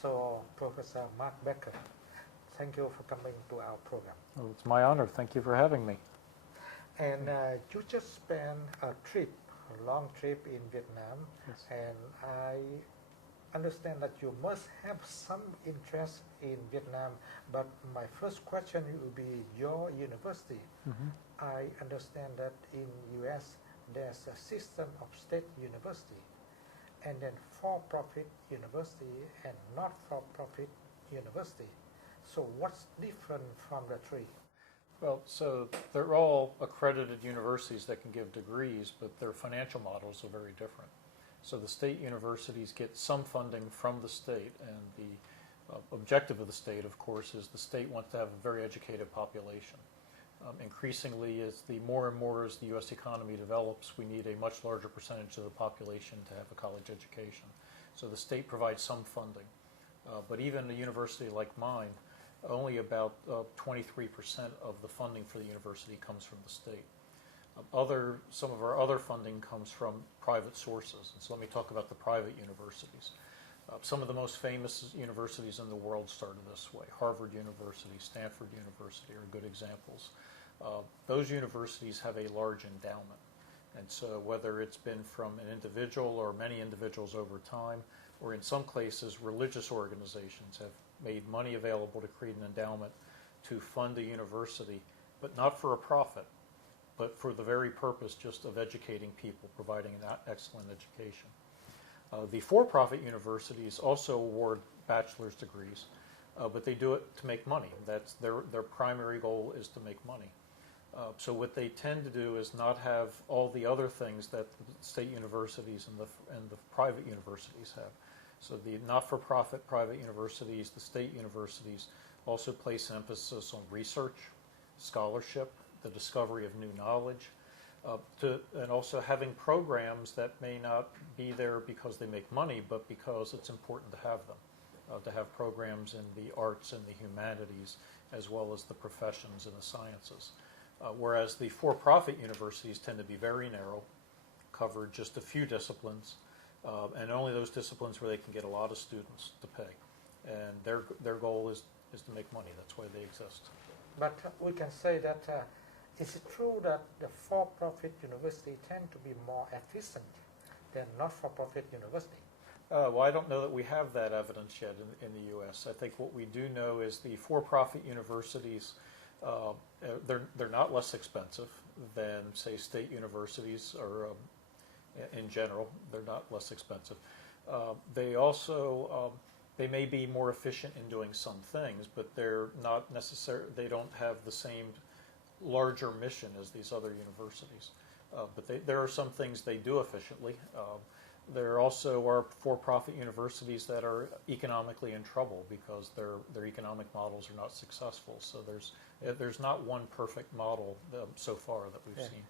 So, Professor Mark Becker, thank you for coming to our program. Oh, it's my honor. Thank you for having me. And you just spent a long trip in Vietnam, Yes. and I understand that you must have some interest in Vietnam. But my first question will be your university. Mm-hmm. I understand that in U.S. there's a system of state university, and then for-profit university and not-for-profit university. So what's different from the three? Well, so they're all accredited universities that can give degrees, but their financial models are very different. So the state universities get some funding from the state, and the objective of the state, of course, is the state wants to have a very educated population. Increasingly, as the more and more as the U.S. economy develops, we need a much larger percentage of the population to have a college education. So the state provides some funding. But even a university like mine, only about 23% of the funding for the university comes from the state. Some of our other funding comes from private sources. And so let me talk about the private universities. Some of the most famous universities in the world started this way. Harvard University, Stanford University are good examples. Those universities have a large endowment. And so whether it's been from an individual or many individuals over time, or in some cases religious organizations have made money available to create an endowment to fund a university, but not for a profit, but for the very purpose just of educating people, providing an excellent education. The for-profit universities also award bachelor's degrees, but they do it to make money. That's their primary goal is to make money. So what they tend to do is not have all the other things that the state universities and the private universities have. So the not-for-profit private universities, the state universities, also place emphasis on research, scholarship, the discovery of new knowledge, and also having programs that may not be there because they make money, but because it's important to have them, to have programs in the arts and the humanities, as well as the professions and the sciences. Whereas the for-profit universities tend to be very narrow, cover just a few disciplines, and only those disciplines where they can get a lot of students to pay. And their goal is to make money. That's why they exist. But we can say that is it true that the for-profit university tend to be more efficient than not-for-profit university? Well, I don't know that we have that evidence yet in the U.S. I think what we do know is the for-profit universities, they're not less expensive than, say, state universities, or in general, they're not less expensive. They also they may be more efficient in doing some things, but they're not necessarily. They don't have the same larger mission as these other universities. But there are some things they do efficiently. There also are for-profit universities that are economically in trouble because their economic models are not successful. So there's not one perfect model so far that we've seen.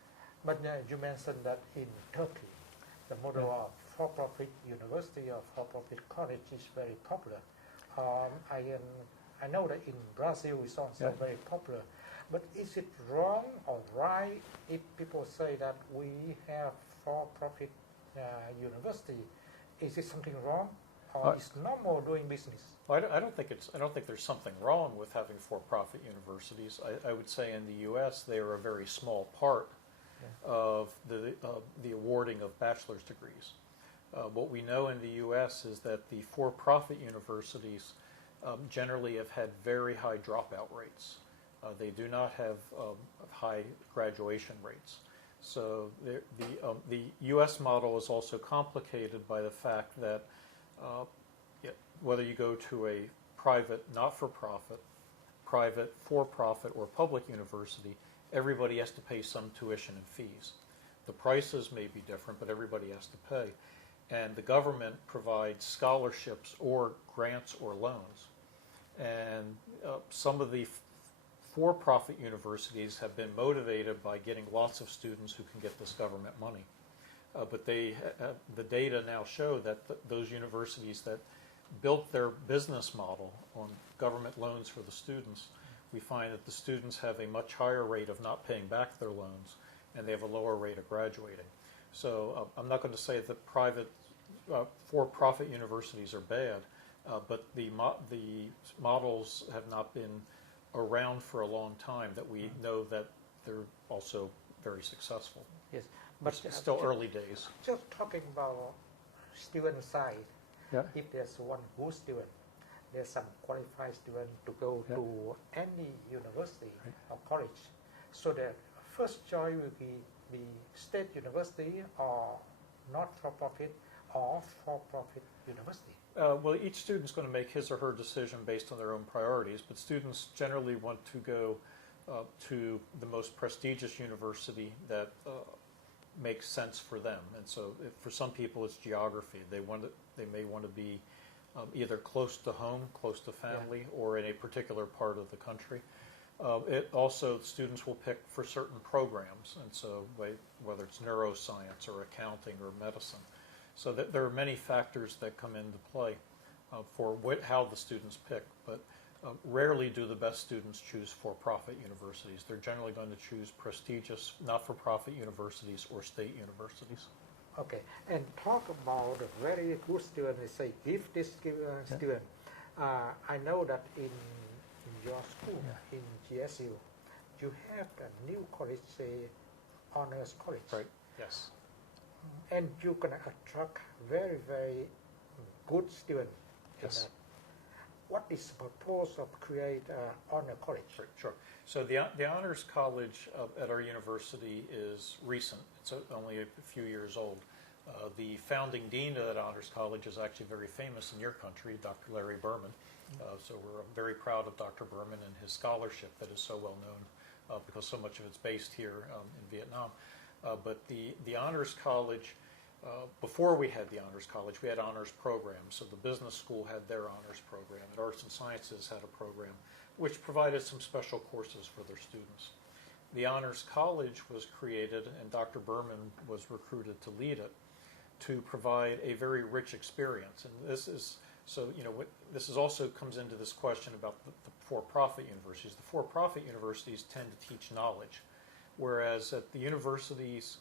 But you mentioned that in Turkey, the model of for-profit university or for-profit college is very popular. I know that in Brazil it's also very popular. But is it wrong or right if people say that we have for-profit university? Is it something wrong, or is normal doing business? Well, I don't think there's something wrong with having for-profit universities. I would say in the U.S. they are a very small part of the awarding of bachelor's degrees. What we know in the U.S. is that the for-profit universities generally have had very high dropout rates. They do not have high graduation rates. So the U.S. model is also complicated by the fact that whether you go to a private not-for-profit, private for-profit, or public university, everybody has to pay some tuition and fees. The prices may be different, but everybody has to pay. And the government provides scholarships or grants or loans. And some of the for-profit universities have been motivated by getting lots of students who can get this government money. But the data now show that those universities that built their business model on government loans for the students, we find that the students have a much higher rate of not paying back their loans, and they have a lower rate of graduating. So I'm not going to say that private for-profit universities are bad. but the models have not been around for a long time that we know that they're also very successful. Yes, But but still early days. just talking about student side, Yeah. if there's one good student, there's some qualified student to go Yeah. to any university Right. or college. So the first choice will be the state university or not-for-profit or for-profit university. Well, each student's going to make his or her decision based on their own priorities, but students generally want to go to the most prestigious university that makes sense for them. And so for some people it's geography. They may want to be either close to home, close to family, or in a particular part of the country. It also, students will pick for certain programs, and so whether it's neuroscience or accounting or medicine. So that there are many factors that come into play for how the students pick, but rarely do the best students choose for-profit universities. They're generally going to choose prestigious not-for-profit universities or state universities. Okay, and talk about a very good student, let's say gifted student. I know that in your school, in GSU, you have a new college, say, honors college. Right, yes. And you're going to attract very, very good students. Yes. What is the purpose of create honor college? Sure. So the Honors College at our university is recent. It's only a few years old. The founding dean of that Honors College is actually very famous in your country, Dr. Larry Berman. So we're very proud of Dr. Berman and his scholarship that is so well known because so much of it's based here in Vietnam. But the Honors College, before we had the Honors College, we had honors programs. So the business school had their honors program, and Arts and Sciences had a program which provided some special courses for their students. The Honors College was created, and Dr. Berman was recruited to lead it, to provide a very rich experience. And this is, so, you know, this is also comes into this question about the for-profit universities. The for-profit universities tend to teach knowledge, whereas at the universities,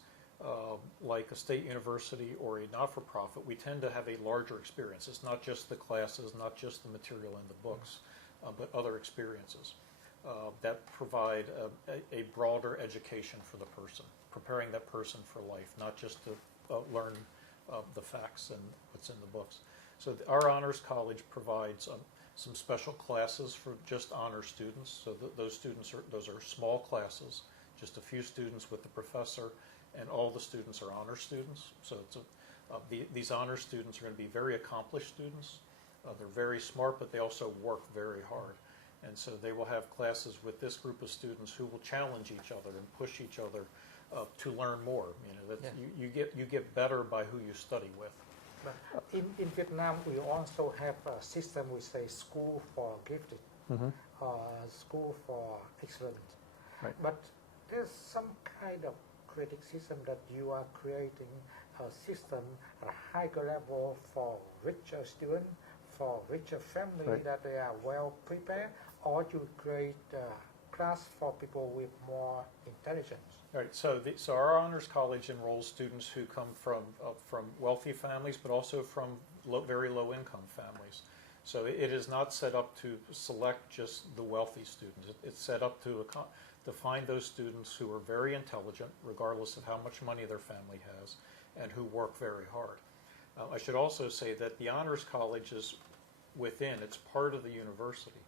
like a state university or a not-for-profit, we tend to have a larger experience. It's not just the classes, not just the material in the books, but other experiences that provide a broader education for the person, preparing that person for life, not just to learn the facts and what's in the books. So our Honors College provides some special classes for just honor students. So those are small classes, just a few students with the professor, and all the students are honor students. So these honor students are going to be very accomplished students. They're very smart, but they also work very hard. And so they will have classes with this group of students who will challenge each other and push each other to learn more. You know, you get better by who you study with. But in Vietnam, we also have a system we say school for gifted, school for excellence. Right. But there's some kind of criticism that you are creating a system at a higher level for richer students, for richer family, Right. that they are well prepared, or you create a class for people with more intelligence. All right, so our honors college enrolls students who come from wealthy families, but also from very low income families. So it is not set up to select just the wealthy students. It's set up to find those students who are very intelligent, regardless of how much money their family has, and who work very hard. I should also say that the honors college is it's part of the university.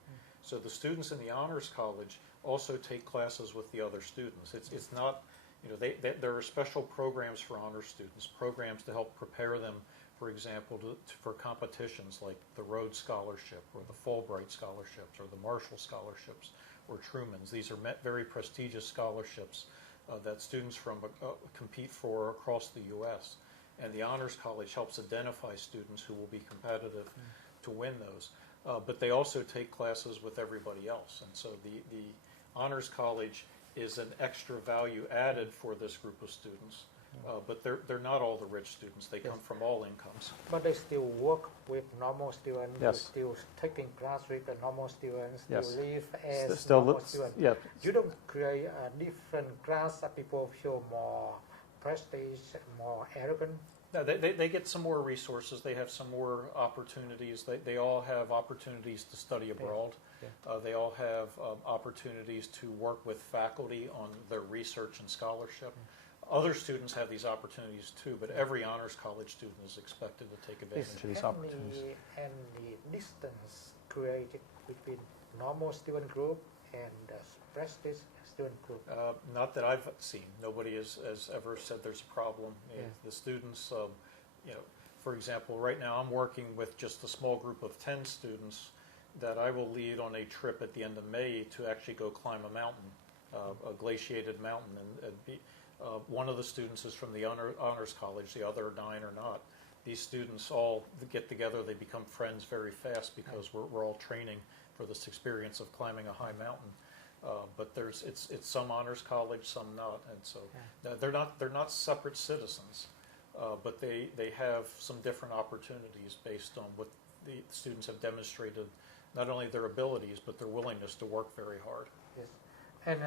So the students in the honors college also take classes with the other students. It's not, you know, there are special programs for honor students, programs to help prepare them, for example, for competitions like the Rhodes Scholarship or the Fulbright Scholarships or the Marshall Scholarships or Truman's. These are very prestigious scholarships that students compete for across the U.S. And the Honors College helps identify students who will be competitive to win those. But they also take classes with everybody else. And so the Honors College is an extra value added for this group of students. But they're not all the rich students. They come from all incomes. But they still work with normal students. Yes. Still taking class with the normal students. Yes. Still live as Still, normal students. yeah. You don't create a different class that people feel more prestige, more arrogant. No, they get some more resources. They have some more opportunities. They all have opportunities to study abroad. Yeah. They all have opportunities to work with faculty on their research and scholarship. Other students have these opportunities too, but every honors college student is expected to take advantage of these opportunities. Any distance created between normal student group and the prestige student group? Not that I've seen. Nobody has ever said there's a problem. Yeah. The students, for example, right now I'm working with just a small group of 10 students that I will lead on a trip at the end of May to actually go climb a mountain, a glaciated mountain. One of the students is from the honors college, the other 9 are not. These students all get together, they become friends very fast because we're all training for this experience of climbing a high mountain. But it's some honors college, some not, and so they're not separate citizens, but they have some different opportunities based on what the students have demonstrated, not only their abilities but their willingness to work very hard. Yes, and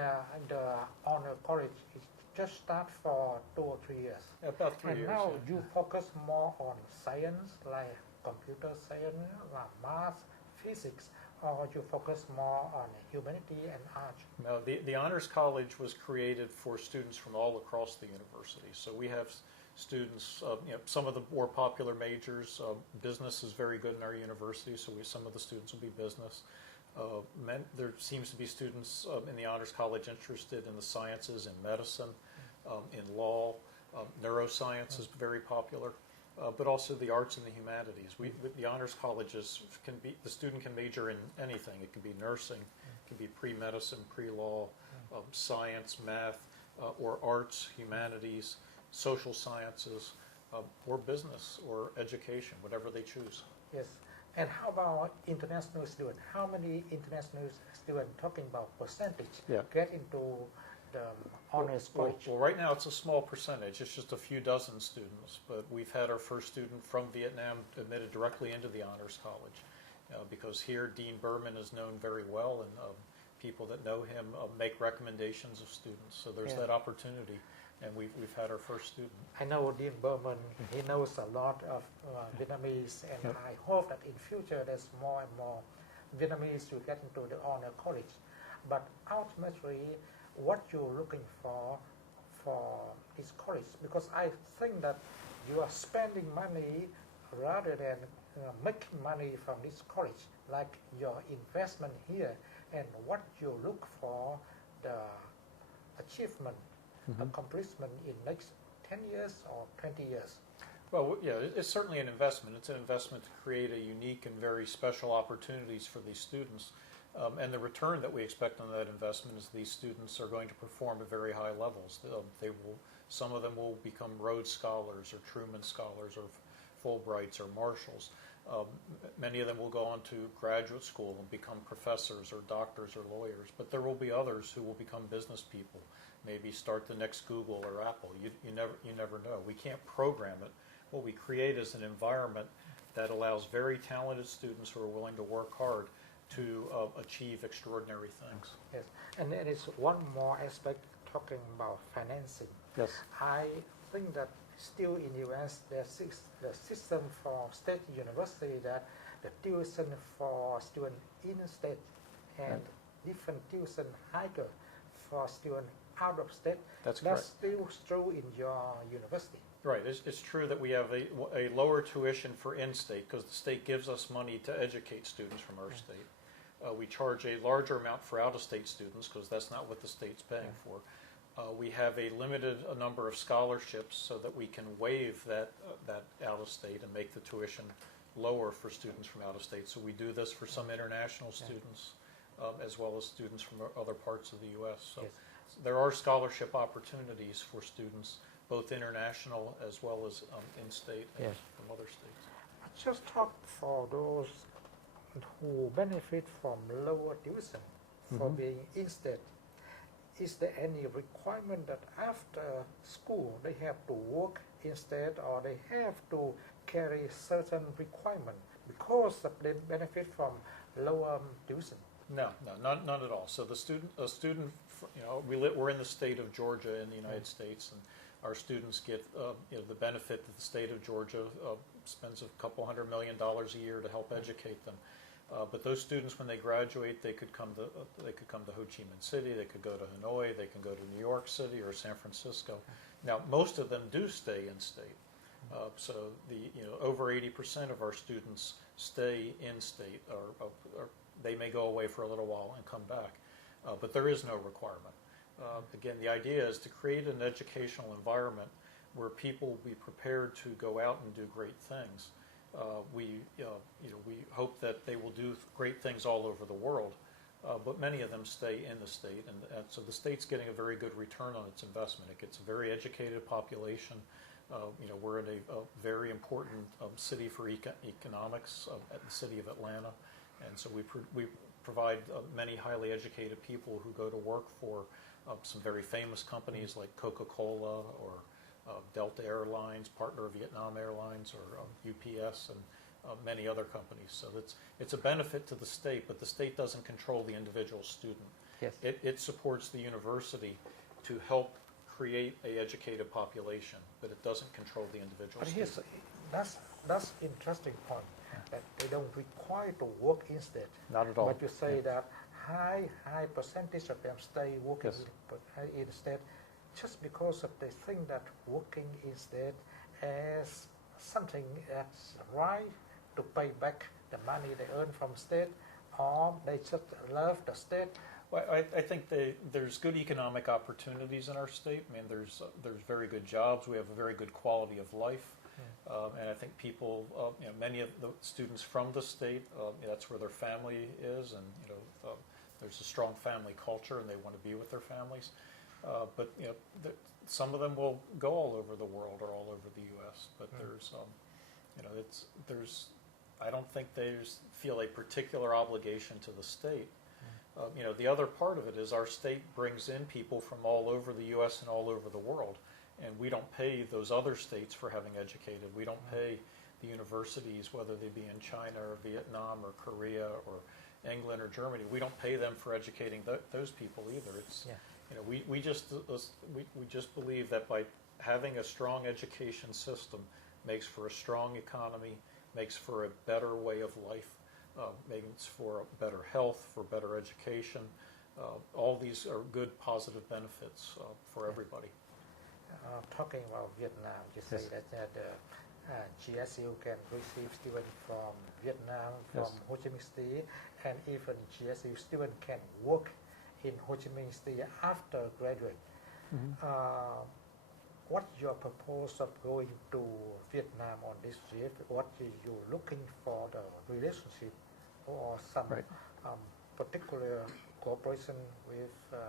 the honor college is just start for 2 or 3 years. About 3 years. And now yeah. you focus more on science, like computer science, like math, physics, or you focus more on humanity and art? No, the Honors College was created for students from all across the university. So we have students, some of the more popular majors. Business is very good in our university, so some of the students will be business. There seems to be students in the Honors College interested in the sciences, in medicine, in law. Neuroscience is very popular. But also the arts and the humanities. The honors colleges the student can major in anything. It can be nursing, it can be pre-medicine, pre-law, science, math, or arts, humanities, social sciences, or business, or education, whatever they choose. Yes. And how about international students? How many international students, talking about percentage, get into the honors college? Well, right now it's a small percentage. It's just a few dozen students, but we've had our first student from Vietnam admitted directly into the honors college because here Dean Berman is known very well, and people that know him make recommendations of students. So there's that opportunity, and we've had our first student. I know Dean Berman. He knows a lot of Vietnamese, and I hope that in future there's more and more Vietnamese to get into the honor college. But ultimately, what you're looking for this college, because I think that you are spending money rather than making money from this college, like your investment here, and what you look for the achievement, accomplishment in next 10 years or 20 years. Well, yeah, it's certainly an investment. It's an investment to create a unique and very special opportunities for these students. And the return that we expect on that investment is these students are going to perform at very high levels. Some of them will become Rhodes Scholars or Truman Scholars or Fulbrights or Marshalls. Many of them will go on to graduate school and become professors or doctors or lawyers. But there will be others who will become business people, maybe start the next Google or Apple. You never know. We can't program it. What we create is an environment that allows very talented students who are willing to work hard to achieve extraordinary things. Yes, and there is one more aspect talking about financing. Yes. I think that still in U.S. there's the system for state university that the tuition for student in state and different tuition higher for student out of state. That's correct. That's still true in your university. Right. It's true that we have a lower tuition for in-state because the state gives us money to educate students from our state. We charge a larger amount for out-of-state students because that's not what the state's paying for. We have a limited number of scholarships so that we can waive that out-of-state and make the tuition lower for students from out-of-state. So we do this for some international students as well as students from other parts of the U.S. So there are scholarship opportunities for students, both international as well as in-state and from other states. Just talk for those who benefit from lower tuition for being in-state. Is there any requirement that after school they have to work in-state or they have to carry certain requirement because they benefit from lower tuition? No, none at all. So a student, we're in the state of Georgia in the United States, and Our students get the benefit that the state of Georgia spends a couple $100 million a year to help educate them. But those students, when they graduate, they could come to Ho Chi Minh City, they could go to Hanoi, they can go to New York City or San Francisco. Now, most of them do stay in state. So over 80% of our students stay in state, or they may go away for a little while and come back, but there is no requirement. Again, the idea is to create an educational environment where people will be prepared to go out and do great things. We hope that they will do great things all over the world, but many of them stay in the state, and so the state's getting a very good return on its investment. It gets a very educated population. We're in a very important city for economics at the city of Atlanta, and so we provide many highly educated people who go to work for some very famous companies like Coca-Cola or Delta Airlines, partner of Vietnam Airlines, or UPS, and many other companies. So it's a benefit to the state, but the state doesn't control the individual student. Yes. It supports the university to help create an educated population, but it doesn't control the individual But student. that's interesting point, that they don't require to work instead. Not at all. But you say that high percentage of them stay working instead, just because of they think that working instead as something that's right to pay back the money they earn from state, or they just love the state. Well, I think there's good economic opportunities in our state. I mean, there's very good jobs. We have a very good quality of life, and I think people, many of the students from the state, that's where their family is, and there's a strong family culture, and they want to be with their families. But some of them will go all over the world or all over the U.S. But I don't think they feel a particular obligation to the state. The other part of it is our state brings in people from all over the U.S. and all over the world, and we don't pay those other states for having educated. We don't pay the universities, whether they be in China or Vietnam or Korea or England or Germany. We don't pay them for educating those people either. It's we just believe that by having a strong education system makes for a strong economy, makes for a better way of life, makes for better health, for better education. All these are good, positive benefits for everybody. Talking about Vietnam, you say that GSU can receive students from Vietnam, from Ho Chi Minh City, and even GSU students can work in Ho Chi Minh City after graduate. What's your purpose of going to Vietnam on this trip? What are you looking for the relationship or some particular cooperation with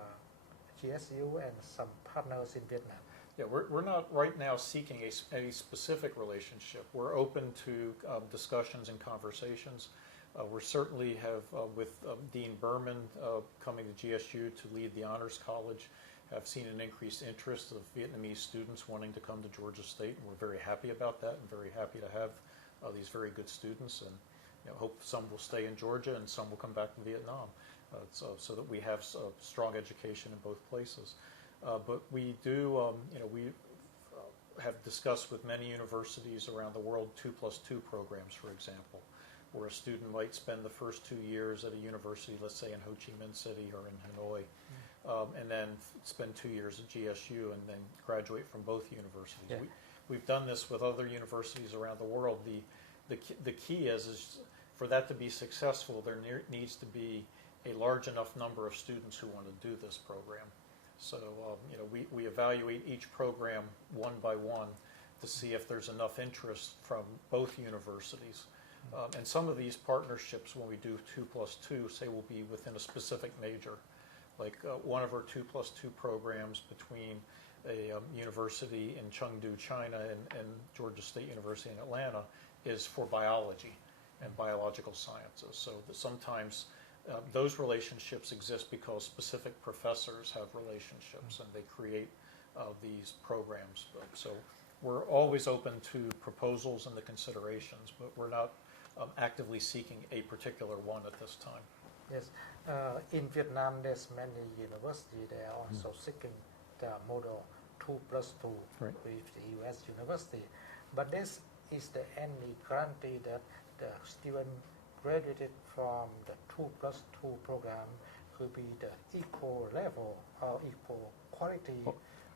GSU and some partners in Vietnam? Yeah, we're not right now seeking a specific relationship. We're open to discussions and conversations. We certainly have, with Dean Berman coming to GSU to lead the Honors College, have seen an increased interest of Vietnamese students wanting to come to Georgia State, and we're very happy about that and very happy to have these very good students, and hope some will stay in Georgia and some will come back to Vietnam, so that we have strong education in both places. But we do, we have discussed with many universities around the world 2+2 programs, for example, where a student might spend the first 2 years at a university, let's say in Ho Chi Minh City or in Hanoi, and then spend 2 years at GSU and then graduate from both universities. Yeah. We've done this with other universities around the world. The key is for that to be successful, there needs to be a large enough number of students who want to do this program. So we evaluate each program one by one to see if there's enough interest from both universities. And some of these partnerships, when we do 2+2, say will be within a specific major. Like one of our 2+2 programs between a university in Chengdu, China, and Georgia State University in Atlanta is for biology and biological sciences. So sometimes those relationships exist because specific professors have relationships and they create these programs. So we're always open to proposals and the considerations, but we're not actively seeking a particular one at this time. Yes, in Vietnam there's many universities. They are also seeking the model 2+2 Right. with the U.S. university. But this is the only guarantee that the student graduated from the 2+2 program will be the equal level or equal quality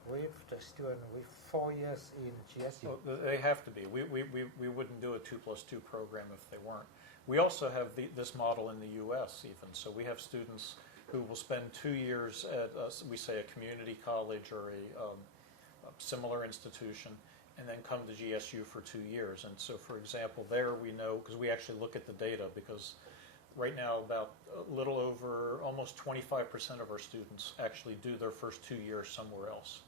with the student with 4 years in GSU. Well, they have to be. We wouldn't do a 2+2 program if they weren't. We also have this model in the U.S. even. So we have students who will spend 2 years at, we say, a community college or a similar institution, and then come to GSU for 2 years. And so, for example, there we know, because we actually look at the data, because right now about a little over almost 25% of our students actually do their first 2 years somewhere else.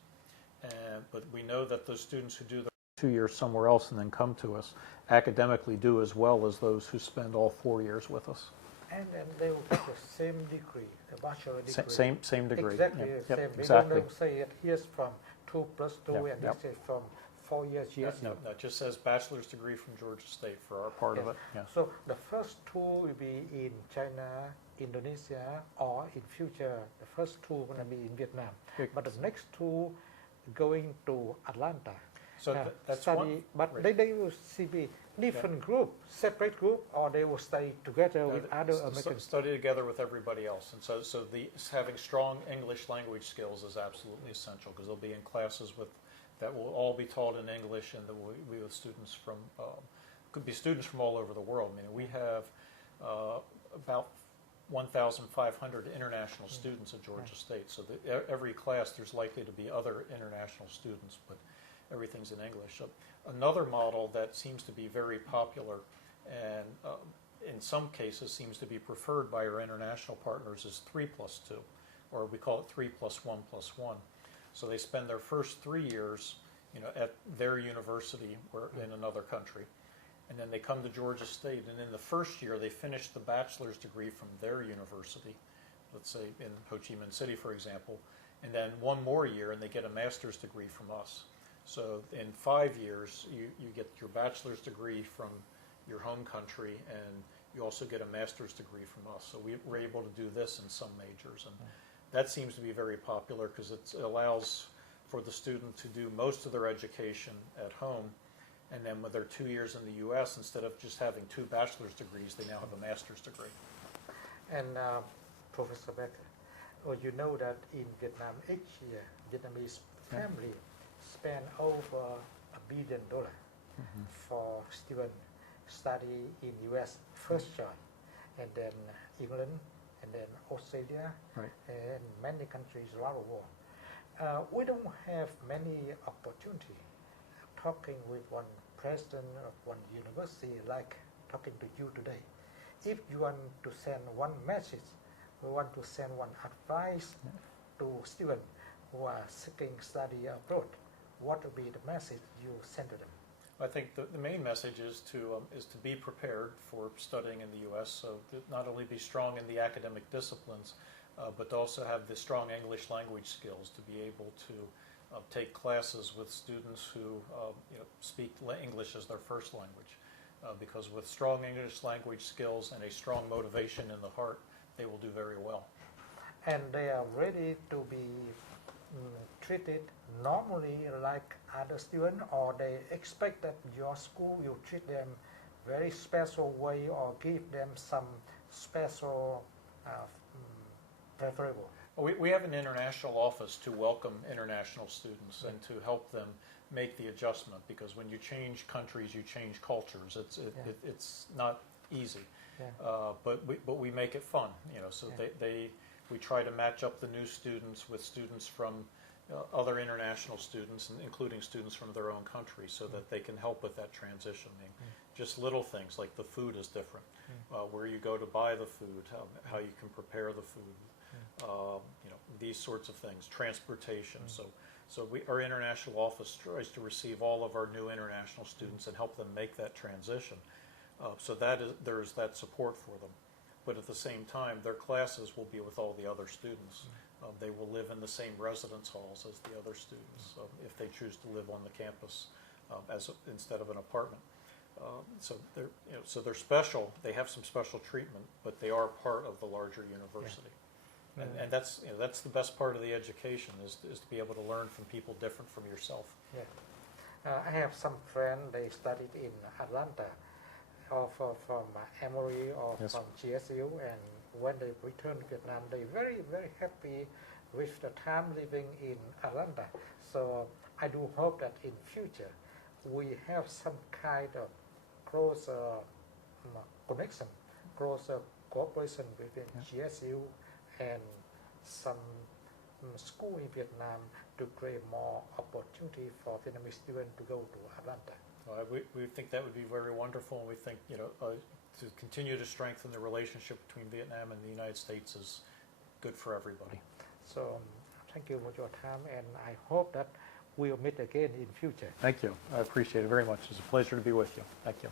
But we know that those students who do their 2 years somewhere else and then come to us academically do as well as those who spend all 4 years with us. And then they will get the same degree, the bachelor degree. Same degree. Exactly Yep, the yep, same. exactly. They don't say it here's from 2+2 Yep, and yep. this is from 4 years GSU. No, it just says bachelor's degree from Georgia State for our part of Yes. it. Yeah. So the first two will be in China, Indonesia, or in future, the first two going to be in Vietnam. Big- But the next two going to Atlanta. So that's study, one. but right. they will see be different group, separate group, or they will stay together with other Americans. Study together with everybody else, and so having strong English language skills is absolutely essential, because they'll be in classes that will all be taught in English, and that will be with students from could be students from all over the world. I mean, we have about 1,500 international students at Georgia State, so every class there's likely to be other international students, but everything's in English. So another model that seems to be very popular and in some cases seems to be preferred by our international partners is 3+2, or we call it 3+1+1. So they spend their first 3 years, at their university or in another country, and then they come to Georgia State, and in the first year they finish the bachelor's degree from their university, let's say in Ho Chi Minh City, for example, and then one more year and they get a master's degree from us. So in 5 years, you get your bachelor's degree from your home country, and you also get a master's degree from us. So we're able to do this in some majors, and that seems to be very popular because it allows for the student to do most of their education at home, and then with their 2 years in the U.S., instead of just having 2 bachelor's degrees, they now have a master's degree. And Professor Becker, you know that in Vietnam each year, Vietnamese family spend over $1 billion for student study in U.S. first choice, and then England, and then Australia, Right. and many countries around the world. We don't have many opportunity talking with one president of one university like talking to you today. If you want to send one message, we want to send one advice to students who are seeking study abroad, what would be the message you send to them? I think the main message is to be prepared for studying in the U.S. So to not only be strong in the academic disciplines, but to also have the strong English language skills to be able to take classes with students who speak English as their first language. Because with strong English language skills and a strong motivation in the heart, they will do very well. And they are ready to be treated normally like other students, or they expect that your school will treat them very special way or give them some special preferable? We have an international office to welcome international students and to help them make the adjustment, because when you change countries, you change cultures. It's not easy, but we make it fun. So we try to match up the new students with students from other international students, including students from their own country, so that they can help with that transition. Just little things like the food is different, where you go to buy the food, how you can prepare the food, these sorts of things, transportation. So our international office tries to receive all of our new international students and help them make that transition. So there's that support for them. But at the same time, their classes will be with all the other students. They will live in the same residence halls as the other students if they choose to live on the campus instead of an apartment. So they're special. They have some special treatment, but they are part of the larger university. And that's, that's the best part of the education is to be able to learn from people different from yourself. Yeah. I have some friends, they studied in Atlanta, or from Emory or Yes. from GSU, and when they return to Vietnam, they very, very happy with the time living in Atlanta. So I do hope that in future we have some kind of closer connection, closer cooperation between GSU and some school in Vietnam to create more opportunity for Vietnamese students to go to Atlanta. We think that would be very wonderful, and we think, to continue to strengthen the relationship between Vietnam and the United States is good for everybody. So thank you for your time, and I hope that we'll meet again in future. Thank you. I appreciate it very much. It's a pleasure to be with you. Thank you.